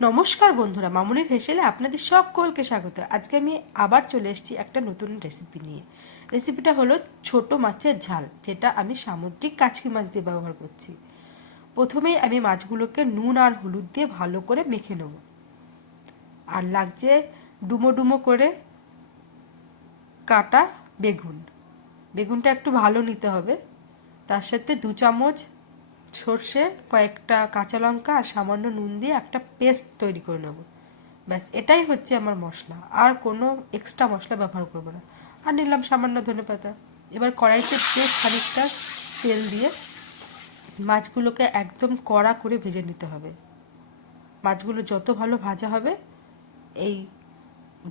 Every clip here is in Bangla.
নমস্কার বন্ধুরা, মামুনির হেসেলে আপনাদের সকলকে স্বাগত। আজকে আমি আবার চলে এসেছি একটা নতুন রেসিপি নিয়ে। রেসিপিটা হলো ছোট মাছের ঝাল, যেটা আমি সামুদ্রিক কাচকি মাছ দিয়ে ব্যবহার করছি। প্রথমেই আমি মাছগুলোকে নুন আর হলুদ দিয়ে ভালো করে মেখে নেব। আর লাগছে ডুমো ডুমো করে কাটা বেগুন। বেগুনটা একটু ভালো নিতে হবে। তার সাথে 2 চামচ সর্ষে, কয়েকটা কাঁচা লঙ্কা আর সামান্য নুন দিয়ে একটা পেস্ট তৈরি করে নেব। ব্যাস, এটাই হচ্ছে আমার মশলা। আর কোনো এক্সট্রা মশলা ব্যবহার করব না। আর নিলাম সামান্য ধনেপাতা। এবার কড়াইতে বেশ খানিকটা তেল দিয়ে মাছগুলোকে একদম কড়া করে ভেজে নিতে হবে। মাছগুলো যত ভালো ভাজা হবে, এই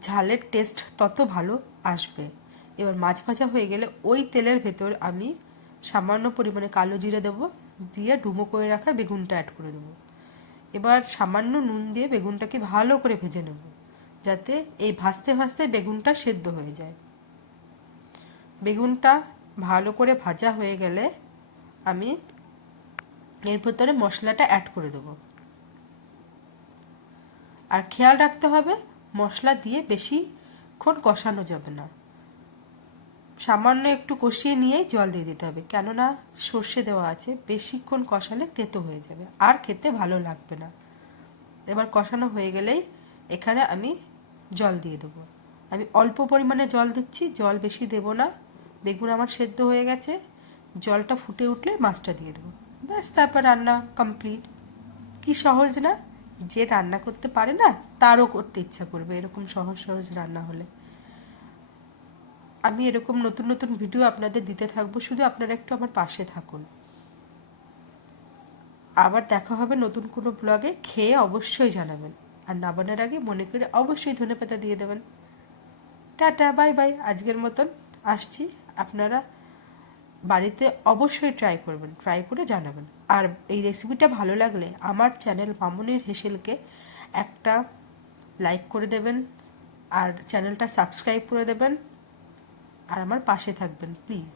ঝালের টেস্ট তত ভালো আসবে। এবার মাছ ভাজা হয়ে গেলে ওই তেলের ভেতর আমি সামান্য পরিমাণে কালো জিরে দেবো, দিয়ে ডুমো করে রাখা বেগুনটা অ্যাড করে দেবো। এবার সামান্য নুন দিয়ে বেগুনটাকে ভালো করে ভেজে নেব, যাতে এই ভাজতে ভাজতে বেগুনটা সেদ্ধ হয়ে যায়। বেগুনটা ভালো করে ভাজা হয়ে গেলে আমি এর ভেতরে মশলাটা অ্যাড করে দেবো। আর খেয়াল রাখতে হবে, মশলা দিয়ে বেশিক্ষণ কষানো যাবে না। সামান্য একটু কষিয়ে নিয়েই জল দিয়ে দিতে হবে, কেননা সর্ষে দেওয়া আছে। বেশিক্ষণ কষালে তেতো হয়ে যাবে আর খেতে ভালো লাগবে না। এবার কষানো হয়ে গেলেই এখানে আমি জল দিয়ে দেবো। আমি অল্প পরিমাণে জল দিচ্ছি, জল বেশি দেব না। বেগুন আমার সেদ্ধ হয়ে গেছে। জলটা ফুটে উঠলে মাছটা দিয়ে দেবো। ব্যাস, তারপর রান্না কমপ্লিট। কি সহজ না? যে রান্না করতে পারে না, তারও করতে ইচ্ছা করবে এরকম সহজ সহজ রান্না হলে। আমি এরকম নতুন নতুন ভিডিও আপনাদের দিতে থাকবো, শুধু আপনারা একটু আমার পাশে থাকুন। আবার দেখা হবে নতুন কোনো ব্লগে। খেয়ে অবশ্যই জানাবেন। আর নামানোর আগে মনে করে অবশ্যই ধনেপাতা দিয়ে দেবেন। Tata, bye bye. আজকের মতন আসছি। আপনারা বাড়িতে অবশ্যই ট্রাই করবেন, ট্রাই করে জানাবেন। আর এই রেসিপিটা ভালো লাগলে আমার চ্যানেল মামুনির হেসেলকে একটা লাইক করে দেবেন, আর চ্যানেলটা সাবস্ক্রাইব করে দেবেন, আর আমার পাশে থাকবেন প্লিজ।